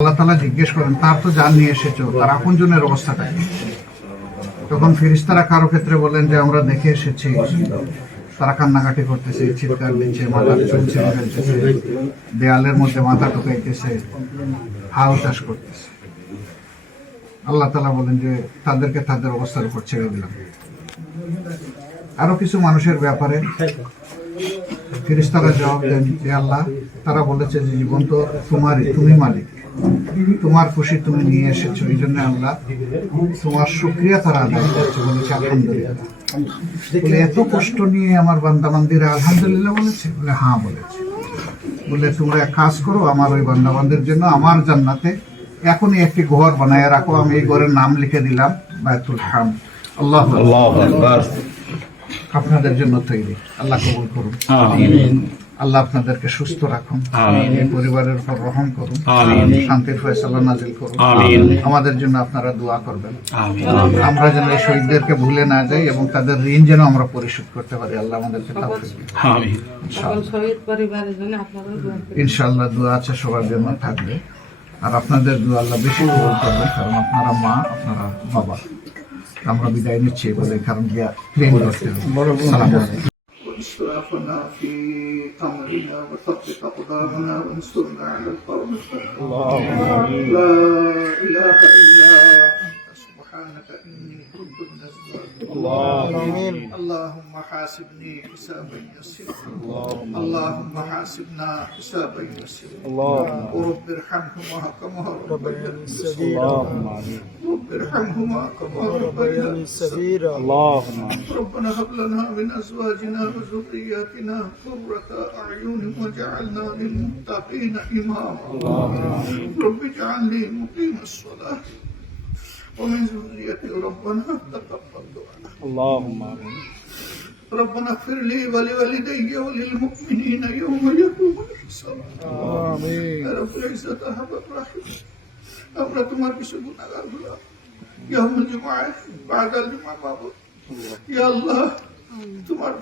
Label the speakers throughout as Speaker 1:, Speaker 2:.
Speaker 1: আল্লাহ তালা জিজ্ঞেস করেন, তার তো জান নিয়ে তার আপন জনের অবস্থাটা তখন ফিরিস্তারা কারও ক্ষেত্রে যে, আমরা দেখে এসেছি, তারা কান্নাকাটি করতেছে, চিৎকার দেয়ালের মধ্যে মাথা ঢুকাইতেছে হাল চাষ করতেছে। আল্লাহ তালা বলেন যে, তাদেরকে তাদের অবস্থার উপর ছেড়ে দিলাম। আরও কিছু মানুষের ব্যাপারে ফিরিস্তারা জবাব দেন যে আল্লাহ, তারা বলেছে যে জীবন তো তোমারই, তুমি মালিক। তোমার খুশি তুমি নিয়ে এসেছ এই জন্য আল্লাহ তোমার শুক্রিয়া তারা আদায় করছে বলেছে আলহামদুলিল্লাহ বলে এত কষ্ট নিয়ে আমার বান্দাবান্দিরা আলহামদুলিল্লাহ বলেছে? বলে হ্যাঁ বলেছে। বলে তোমরা এক কাজ করো আমার ওই বান্দাবান্দের জন্য আমার জান্নাতে এখনই একটি ঘর বানায় রাখো আমি এই ঘরের নাম লিখে দিলাম বায়তুল হাম। আল্লাহ আপনাদের জন্য তৈরি। আল্লাহ কবুল করুন। আল্লাহ আপনাদেরকে সুস্থ রাখুন। পরিবারের উপর রহম করুন। শান্তির ফয়সালা নাজিল করুন। আমাদের জন্য আপনারা দোয়া করবেন। আমরা যেন এই শহীদদেরকে ভুলে না যাই এবং তাদের ঋণ যেন আমরা পরিশোধ করতে পারি। আল্লাহ আমাদেরকে তৌফিক দিন।
Speaker 2: সকল শহীদ পরিবারের জন্য আপনারা দোয়া করবেন।
Speaker 1: ইনশাআল্লাহ দোয়া আছে সবার জন্য থাকবে। আর আপনাদের দোয়া আল্লাহ বেশি কবুল করবেন কারণ আপনারা মা আপনারা বাবা। আমরা বিদায় নিচ্ছি বলে কারণ গিয়া প্লেন করতে إشفاقنا في قمرنا وثبت أقدامنا وانصرنا على القوم الكافرين لا إله إلا أنت سبحانك إني كنت من الظالمين. اللهم حاسبني حسابا يسيرا. اللهم حاسبنا حسابا يسيرا. ورب ارحمهما كما ربياني صغيرا. رب ارحمهما كما ربياني صغيرا. ربنا هب لنا من أزواجنا وذرياتنا قرة أعين واجعلنا للمتقين إماما. رب اجعلني مقيم الصلاة. ومن ذريتي ربنا تقبل دعاء
Speaker 3: اللهم آمين
Speaker 1: ربنا اغفر لي ولوالدي وللمؤمنين يوم يقوم الحساب
Speaker 3: آمين
Speaker 1: يا رب العزة أرحم الراحمين আমরা তোমার কিছু গুণাগার গুলো ইয়ামুল জুমায় বাগাল জুমা বাবু ইয়া আল্লাহ তোমার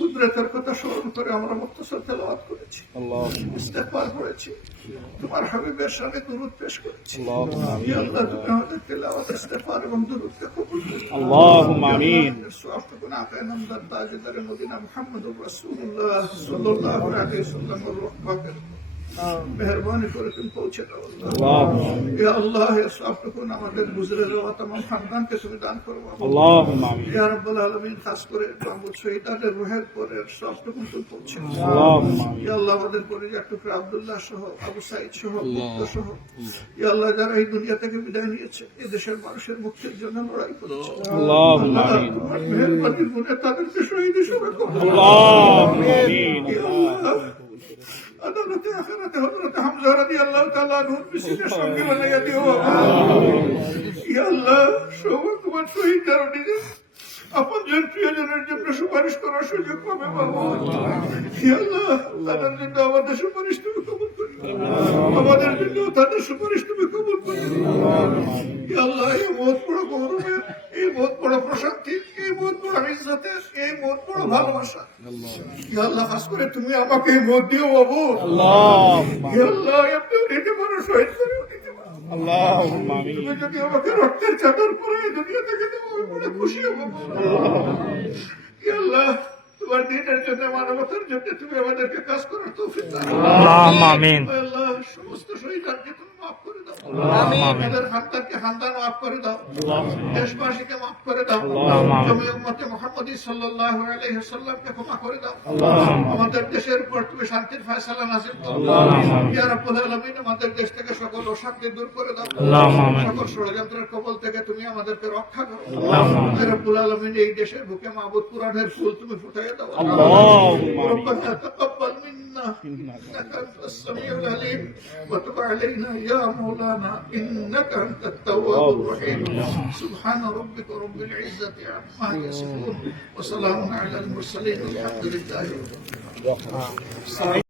Speaker 1: কুদরতের কথা স্মরণ করে আমরা মুক্তসর তেলাওয়াত করেছি
Speaker 3: اللهم
Speaker 1: ইস্তেগফার করেছি তোমার হাবিবের সামনে দুরূদ পেশ করেছি
Speaker 3: اللهم آمين
Speaker 1: ইয়া আল্লাহ তুমি আমাদের তেলাওয়াত ইস্তেগফার এবং দুরূদকে কবুল করো
Speaker 3: اللهم آمين
Speaker 1: السؤال تكون عطينا من درجة درجة مدينة محمد رسول الله صلى الله عليه وسلم والرحمة মেহরবানি সহ আবু সহ পুত্র যারা এই দুনিয়া থেকে বিদায় নিয়েছে এই দেশের মানুষের মুক্তির জন্য লড়াই করছে। আল্লাহ আমিন। তাদেরকে শহীদ হিসেবে আদালতে আখেরাতে হযরত হামজা রাদিয়াল্লাহু তাআলা আনহুর মিছিলের সঙ্গে লাগাইয়া দিও। ইয়া আল্লাহ, সৌভাগ্যবান শহীদ যারা নিজের আপনজন প্রিয়জনের জন্য সুপারিশ করার সুযোগ পাবে বাবা ইয়া আল্লাহ, তাদের জন্য আমাদের সুপারিশ তুমি কবুল করি। আমাদের জন্য তাদের সুপারিশ তুমি কবুল করি। আল্লাহ, এই গৌরবের মন বড় ভালোবাসা। আল্লাহ খাস করে তুমি আমাকে মত দিও বাবু। আল্লাহ।
Speaker 3: এটা
Speaker 1: মানুষ
Speaker 3: হয়েছে
Speaker 1: যদি আমাকে রক্তের চাদর পরে দুনিয়া থেকে খুশি হব। আল্লাহ। তোমার দিনের জন্য মানবতার জন্য তুমি আমাদেরকে কাজ করার তৌফিক আল্লাহ আমার সমস্ত শরীরকে তুমি মাফ করে দাও। আমাদের দেশের উপর তুমি শান্তির ফয়সালা নাযিল আমাদের দেশ থেকে সকল অশান্তি দূর করে দাও। সকল ষড়যন্ত্রের কবল থেকে তুমি আমাদেরকে রক্ষা করো। ইয়া রাব্বুল এই দেশের বুকে মাহবুদ পুরাণের ফুল তুমি ফুটিয়ে দাও। ربنا انك أنت السميع العليم وتب علينا يا مولانا إنك أنت التواب الرحيم. سبحان ربك رب العزة عما يصفون وسلام على المرسلين والحمد لله رب العالمين.